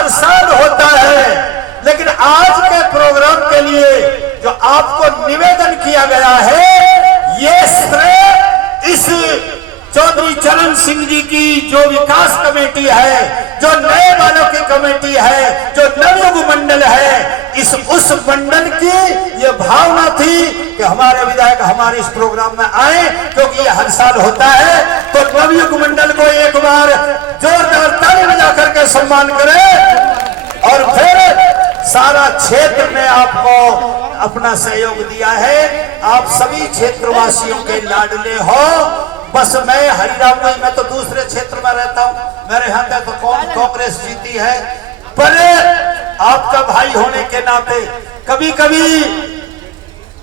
हर साल होता है, लेकिन आज के प्रोग्राम के लिए जो आपको निवेदन किया गया है, ये श्रेय इस चौधरी चरण सिंह जी की जो विकास कमेटी है, जो नए वालों की कमेटी है, जो नवयुग मंडल है, उस मंडल की ये भावना थी कि हमारे विधायक हमारे इस प्रोग्राम में आए, क्योंकि ये हर साल होता है। तो नवयुग मंडल को एक बार जोरदार ताली बजा करके सम्मान करें। और फिर सारा क्षेत्र ने आपको अपना सहयोग दिया है। आप सभी क्षेत्रवासियों के लाडले हो। बस मैं हरिराम भाई, मैं तो दूसरे क्षेत्र में रहता हूँ, मेरे यहाँ पे तो कांग्रेस जीती है, पर आपका भाई होने के नाते कभी कभी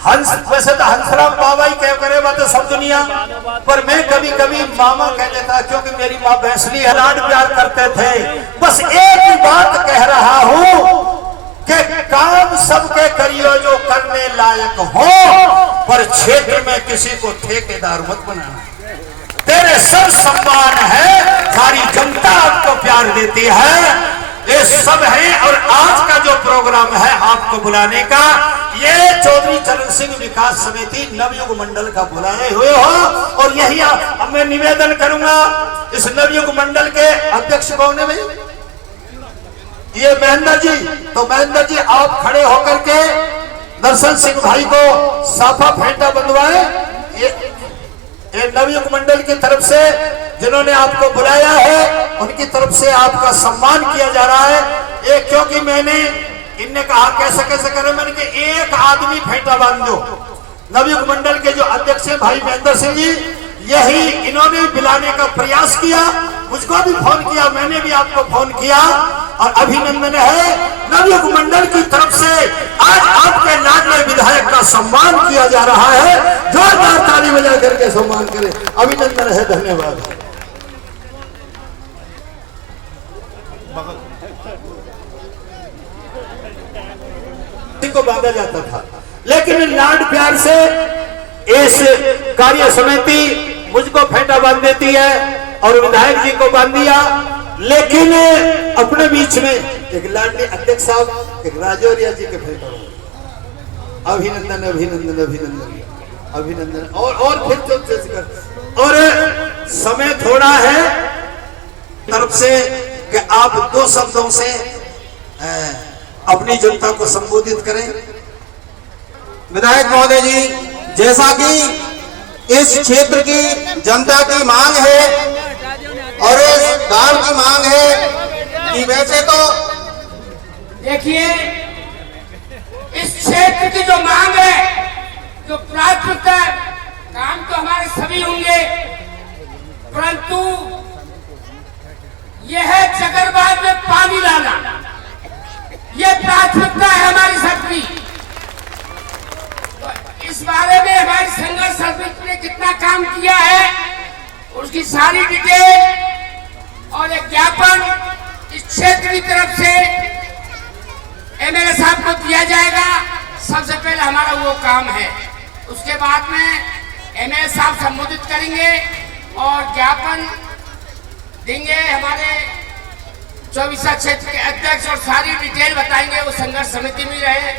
हंस, वैसे तो हंसराम बाबा ही कह करे तो सब दुनिया, पर मैं कभी कभी मामा कह देता, क्योंकि मेरी माँ भैंसली है, लाड प्यार करते थे। बस एक ही बात कह रहा हूँ कि काम सबके करियो जो करने लायक हो, पर क्षेत्र में किसी को ठेकेदार मत बनाना। तेरे सब सम्मान है, सारी जनता आपको प्यार देती है, ये सब है। और आज का जो प्रोग्राम है आपको बुलाने का, ये चौधरी चरण सिंह विकास समिति नवयुग मंडल का बुलाए हुए हो। और यही मैं निवेदन करूंगा, इस नवयुग मंडल के अध्यक्ष कौन है भाई? ये महेंद्र जी। तो महेंद्र जी आप खड़े होकर के दर्शन सिंह भाई को साफा फेंटा बंधवाए। ये नवयुग मंडल की तरफ से जिन्होंने आपको बुलाया है, उनकी तरफ से आपका सम्मान किया जा रहा है। ये क्योंकि मैंने इनने कहा कैसे कैसे करें, मैंने कि एक आदमी फेंटा बांध दो। नवयुग मंडल के जो अध्यक्ष है भाई महेंद्र सिंह जी, यही इन्होंने बुलाने का प्रयास किया, मुझको भी फोन किया, मैंने भी आपको फोन किया, और अभिनंदन है। नवयुग मंडल की तरफ से आज आपके लाडले विधायक का सम्मान किया जा रहा है। जोरदार ताली बजा करके सम्मान करें, अभिनंदन है, धन्यवाद। को बांधा जाता था, लेकिन लाड प्यार से इस कार्य समिति मुझको फेंटा बांध देती है और विधायक जी को बांध दिया। लेकिन अपने बीच में एक लाडली अध्यक्ष साहब, एक राजौरिया जी के फेंटा, अभिनंदन अभिनंदन अभिनंदन अभिनंदन। और फिर तो और समय थोड़ा है तरफ से कि आप दो शब्दों से अपनी जनता को संबोधित करें। विधायक महोदय जी, जैसा कि इस क्षेत्र की जनता की मांग है और इस गांव की मांग है कि वैसे तो देखिए इस क्षेत्र की जो मांग है, जो प्राथमिकता है, काम तो हमारे सभी होंगे, परंतु यह है जगरबाद में पानी लाना, यह प्राथमिकता है हमारी सबकी। तो इस बारे में हमारी संघर्ष समिति ने कितना काम किया है, उसकी सारी डिटेल और एक ज्ञापन इस क्षेत्र की तरफ से एमएलए साहब को दिया जाएगा। सबसे पहले हमारा वो काम है, उसके बाद में एमएलए साहब संबोधित करेंगे और ज्ञापन देंगे हमारे 24 क्षेत्र के अध्यक्ष, और सारी डिटेल बताएंगे। वो संघर्ष समिति में रहे,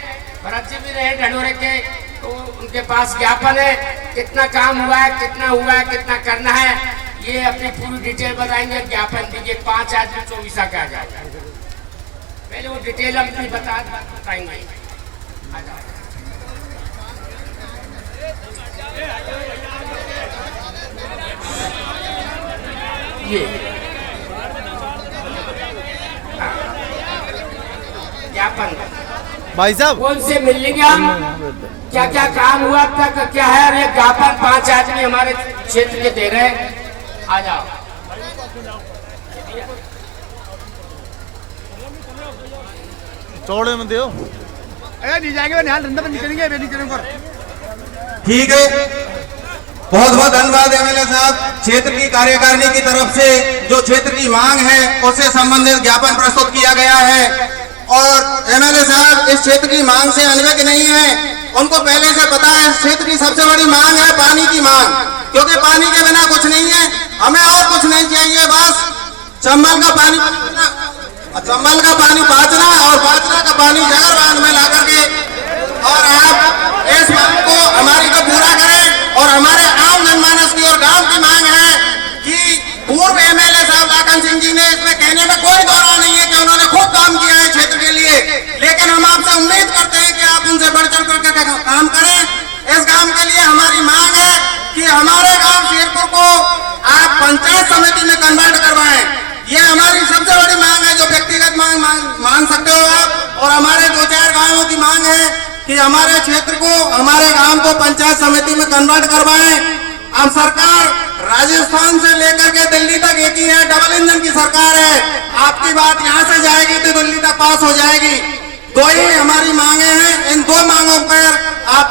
भरत जी भी रहे ढंडोरे के, तो उनके पास ज्ञापन है, कितना काम हुआ है, कितना हुआ है, कितना करना है, ये अपनी पूरी डिटेल बताएंगे। ज्ञापन दीजिए 5 आदमी 24 का आ जाएगा, पहले वो डिटेल हम अपनी बताएंगे। ये ज्ञापन भाई साहब कौन से मिल लेंगे हम, क्या क्या काम हुआ अब तक, क्या है। अरे ज्ञापन 5 आदमी हमारे क्षेत्र के दे रहे हैं, आ जाओ। चौड़े में दो नहीं जाएंगे, निकलेंगे पर। ठीक है, बहुत बहुत धन्यवाद एमएलए साहब। क्षेत्र की कार्यकारिणी की तरफ से जो क्षेत्र की मांग है उससे संबंधित ज्ञापन प्रस्तुत किया गया है, और एमएलए साहब इस क्षेत्र की मांग से अनभिज्ञ नहीं है, उनको पहले से पता है इस क्षेत्र की सबसे बड़ी मांग है पानी की मांग, क्योंकि पानी के बिना कुछ नहीं है, हमें और कुछ नहीं चाहिए, बस चंबल का पानी चंबल का पानी बाजना और बाजना का पानी जगर बांध में ला करके और आप इस मांग को हमारी को पूरा करें। और हमारे आम जनमानस की और गांव की मांग है कि पूर्व एमएलए साहब लाखन सिंह जी ने इसमें कहने में कोई दौरा नहीं है कि उन्होंने खूब काम किया है क्षेत्र के लिए, लेकिन हम आपसे उम्मीद करते हैं कि आप उनसे बढ़ चढ़ करके काम करें। इस काम के लिए हमारी मांग है कि हमारे गांव शेरपुर को आप पंचायत समिति में कन्वर्ट करवाएं। ये हमारी सबसे बड़ी मांग है, जो व्यक्तिगत मांग सकते हो आप। और हमारे 2-4 गांवों की मांग है कि हमारे क्षेत्र को, हमारे गांव को पंचायत समिति में कन्वर्ट करवाएं। अब सरकार राजस्थान से लेकर के दिल्ली तक एक ही है, डबल इंजन की सरकार है। आपकी बात यहाँ से जाएगी तो दिल्ली तक पास हो जाएगी। 2 ही हमारी मांगे हैं, इन 2 मांगों पर आप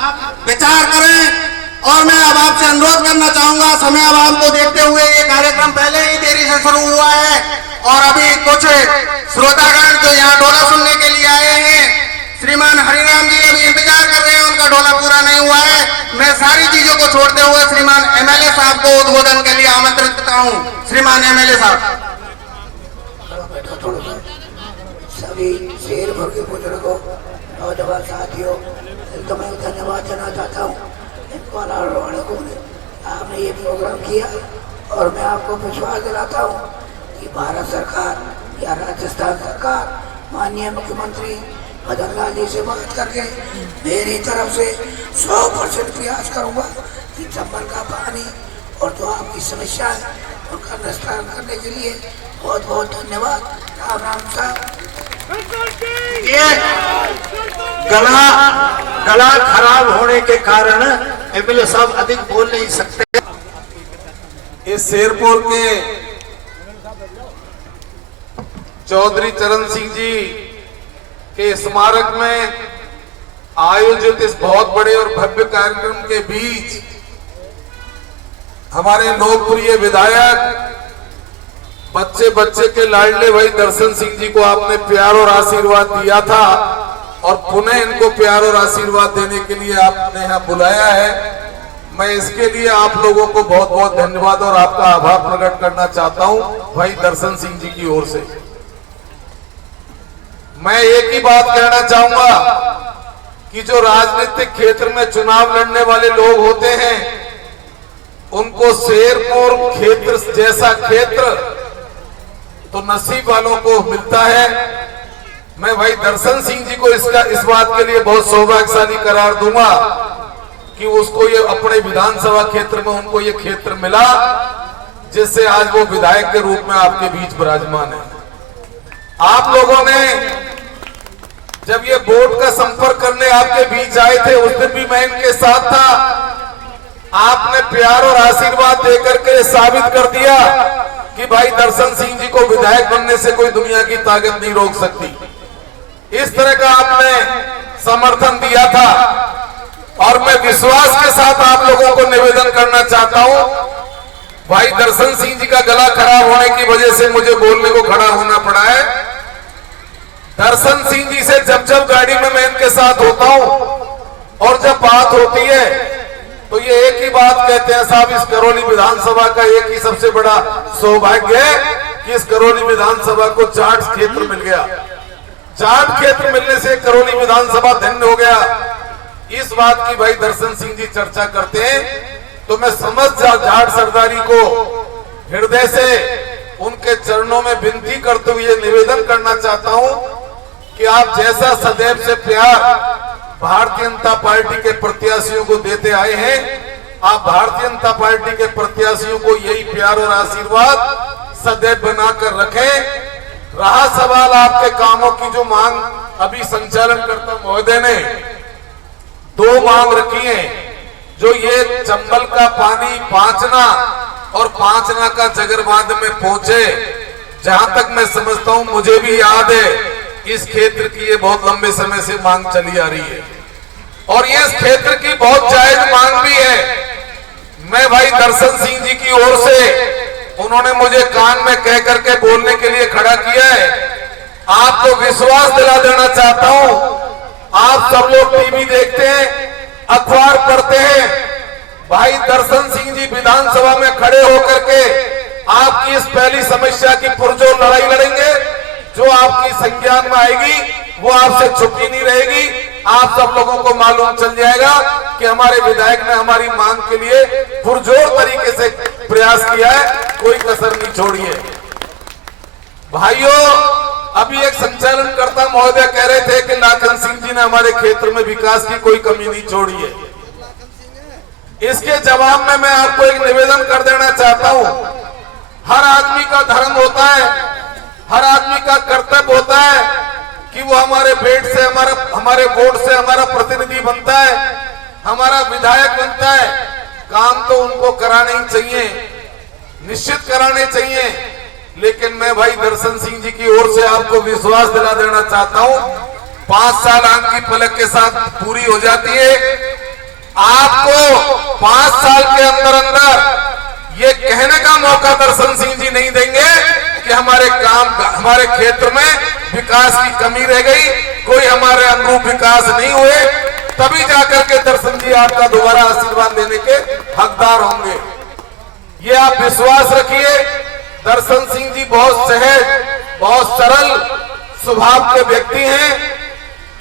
विचार करें। और मैं अब आपसे अनुरोध करना चाहूंगा, समय अभाव को देखते हुए ये कार्यक्रम पहले ही देरी से शुरू हुआ है और अभी कुछ श्रोतागण जो यहाँ डोला सुनने के लिए आए हैं, श्रीमान हरिराम जी अभी इंतजार कर रहे हैं, उनका डोला पूरा नहीं हुआ है। मैं सारी चीजों को छोड़ते हुए श्रीमान एमएलए साहब को उद्बोधन के लिए आमंत्रित करता हूँ। श्रीमान एमएलए साहब। सभी शेरपुर के बुजुर्गों, नौजवान साथियों, तो मैं धन्यवाद देना चाहता हूँ इनको को आपने ये प्रोग्राम किया। और मैं आपको विश्वास दिलाता हूँ कि भारत सरकार या राजस्थान सरकार, माननीय मुख्यमंत्री मदन लाल जी से बात करके मेरी तरफ से 100% प्रयास करूँगा कि चंबल का पानी और जो आपकी समस्या है उनका निस्तारण करने के लिए बहुत बहुत धन्यवाद। राम राम साहब। गला खराब होने के कारण एमएलए साहब अधिक बोल नहीं सकते। इस शेरपुर के चौधरी चरण सिंह जी के स्मारक में आयोजित इस बहुत बड़े और भव्य कार्यक्रम के बीच हमारे लोकप्रिय विधायक, बच्चे बच्चे के लाडले भाई दर्शन सिंह जी को आपने प्यार और आशीर्वाद दिया था और पुनः इनको प्यार और आशीर्वाद देने के लिए आपने यहाँ बुलाया है। मैं इसके लिए आप लोगों को बहुत बहुत धन्यवाद और आपका आभार प्रकट करना चाहता हूँ भाई दर्शन सिंह जी की ओर से। मैं एक ही बात कहना चाहूंगा कि जो राजनीतिक क्षेत्र में चुनाव लड़ने वाले लोग होते हैं, उनको शेरपुर क्षेत्र जैसा क्षेत्र तो नसीब वालों को मिलता है। मैं भाई दर्शन सिंह जी को इस बात के लिए बहुत सौभाग्यशाली करार दूंगा कि उसको ये अपने विधानसभा क्षेत्र में उनको ये क्षेत्र मिला, जिससे आज वो विधायक के रूप में आपके बीच विराजमान है। आप लोगों ने जब ये बोर्ड का संपर्क करने आपके बीच आए थे, उस दिन भी मैं इनके साथ था। आपने प्यार और आशीर्वाद देकर के साबित कर दिया कि भाई दर्शन सिंह जी को विधायक बनने से कोई दुनिया की ताकत नहीं रोक सकती। इस तरह का आपने समर्थन दिया था और मैं विश्वास के साथ आप लोगों को निवेदन करना चाहता हूं, भाई दर्शन सिंह जी का गला खराब होने की वजह से मुझे बोलने को खड़ा होना पड़ा है। दर्शन सिंह जी से जब जब गाड़ी में मैं इनके साथ होता हूं और जब बात होती है तो ये एक ही बात कहते हैं, साहब इस करौली विधानसभा का एक ही सबसे बड़ा सौभाग्य है कि इस करौली विधानसभा को जाट क्षेत्र मिल गया। जाट क्षेत्र मिलने से करौली विधानसभा धन्य हो गया। इस बात की भाई दर्शन सिंह जी चर्चा करते हैं तो मैं समस्त जाट सरदारी को हृदय से उनके चरणों में विनती करते हुए निवेदन करना चाहता हूं कि आप जैसा सदैव से प्यार भारतीय जनता पार्टी के प्रत्याशियों को देते आए हैं, आप भारतीय जनता पार्टी के प्रत्याशियों को यही प्यार और आशीर्वाद सदैव बनाकर रखें। रहा सवाल आपके कामों की, जो मांग अभी संचालनकर्ता महोदय ने 2 मांग रखी है, जो ये चंबल का पानी पांचना और पांचना का जगरबांध में पहुंचे। जहां तक मैं समझता हूं, मुझे भी याद है इस क्षेत्र की ये बहुत लंबे समय से मांग चली आ रही है और ये इस क्षेत्र की बहुत जायज मांग भी है। मैं भाई दर्शन सिंह जी की ओर से, उन्होंने मुझे कान में कह करके बोलने के लिए खड़ा किया है, आपको विश्वास दिला देना चाहता हूं। आप सब लोग टीवी देखते हैं, अखबार पढ़ते हैं, भाई दर्शन सिंह जी विधानसभा में खड़े होकर के आपकी इस पहली समस्या की पुरजोर लड़ाई लड़ेंगे जो आपकी संज्ञान में आएगी वो आपसे छुपी नहीं रहेगी। आप सब लोगों को मालूम चल जाएगा कि हमारे विधायक ने हमारी मांग के लिए पुरजोर तरीके से प्रयास किया है, कोई कसर नहीं छोड़ी है। भाइयों, अभी एक संचालनकर्ता महोदय कह रहे थे कि लाखन सिंह जी ने हमारे क्षेत्र में विकास की कोई कमी नहीं छोड़ी है। इसके जवाब में मैं आपको एक निवेदन कर देना चाहता हूं। हर आदमी का धर्म होता है, हर आदमी का कर्तव्य होता है कि वो हमारे वोट से हमारा प्रतिनिधि बनता है, हमारा विधायक बनता है। काम तो उनको कराने ही चाहिए, निश्चित कराने चाहिए, लेकिन मैं भाई दर्शन सिंह जी की ओर से आपको विश्वास दिला देना चाहता हूं, 5 साल आंख की पलक के साथ पूरी हो जाती है। आपको 5 साल के अंदर अंदर ये कहने का मौका दर्शन सिंह जी नहीं देंगे कि हमारे क्षेत्र में विकास की कमी रह गई, कोई हमारे अनुरूप विकास नहीं हुए, तभी जाकर के दर्शन जी आपका दोबारा आशीर्वाद देने के हकदार होंगे। ये आप विश्वास रखिए। दर्शन सिंह जी बहुत सहज, बहुत सरल स्वभाव के व्यक्ति हैं।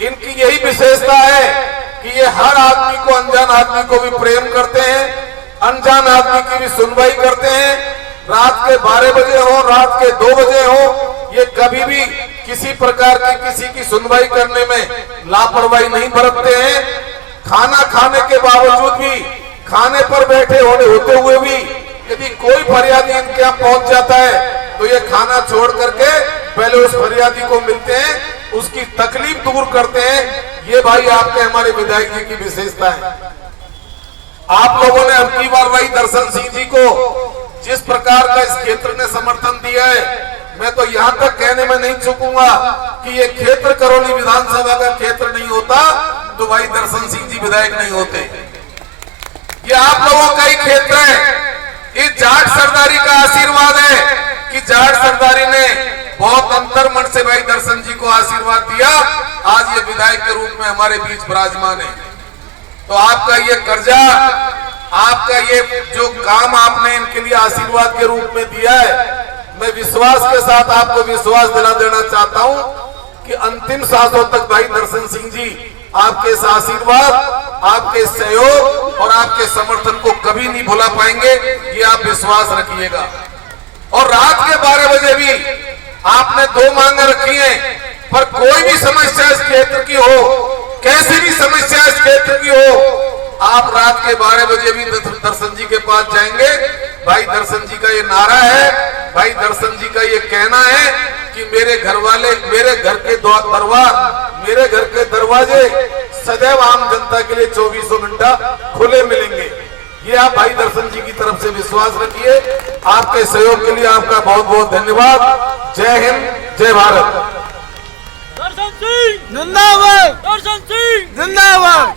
इनकी यही विशेषता है कि ये हर आदमी को, अनजान आदमी को भी प्रेम करते हैं, अनजान आदमी की भी सुनवाई करते हैं। रात के 12 बजे हो, रात के 2 बजे हो, ये कभी भी किसी प्रकार की किसी की सुनवाई करने में लापरवाही नहीं बरतते हैं। खाना खाने के बावजूद भी, खाने पर बैठे होते हुए भी यदि कोई फरियादी इनके यहाँ पहुंच जाता है तो ये खाना छोड़ करके पहले उस फरियादी को मिलते हैं, उसकी तकलीफ दूर करते हैं। ये भाई आपके हमारे विधायक जी की विशेषता है। आप लोगों ने अब की बार भाई दर्शन सिंह जी को जिस प्रकार का इस क्षेत्र ने समर्थन दिया है, मैं तो यहां तक कहने में नहीं चूकूंगा कि ये क्षेत्र करौली विधानसभा का क्षेत्र नहीं होता तो भाई दर्शन सिंह जी विधायक नहीं होते। ये आप लोगों का ही क्षेत्र है। इस जाट सरदारी का आशीर्वाद है कि जाट सरदारी ने बहुत अंतर्मन से भाई दर्शन जी को आशीर्वाद दिया, आज ये विधायक के रूप में हमारे बीच विराजमान है। तो आपका ये कर्जा, आपका ये जो काम आपने इनके लिए आशीर्वाद के रूप में दिया है, मैं विश्वास के साथ आपको विश्वास दिला देना चाहता हूं कि अंतिम सांसों तक भाई दर्शन सिंह जी आपके इस आशीर्वाद, आपके सहयोग और आपके समर्थन को कभी नहीं भुला पाएंगे, ये आप विश्वास रखिएगा। और रात के 12 बजे भी आपने 2 मांगे रखी हैं, पर कोई भी समस्या इस क्षेत्र की हो, कैसी भी समस्या इस क्षेत्र की हो, आप रात के 12 बजे भी दर्शन जी के पास जाएंगे। भाई दर्शन जी का ये नारा है, भाई दर्शन जी का ये कहना है कि मेरे घर वाले, मेरे घर के मेरे घर के दरवाजे सदैव आम जनता के लिए 24 घंटा खुले मिलेंगे। ये आप भाई दर्शन जी की तरफ से विश्वास रखिए। आपके सहयोग के लिए आपका बहुत बहुत धन्यवाद। जय हिंद, जय भारत। दर्शन सिंह जिंदाबाद, दर्शन सिंह जिंदाबाद।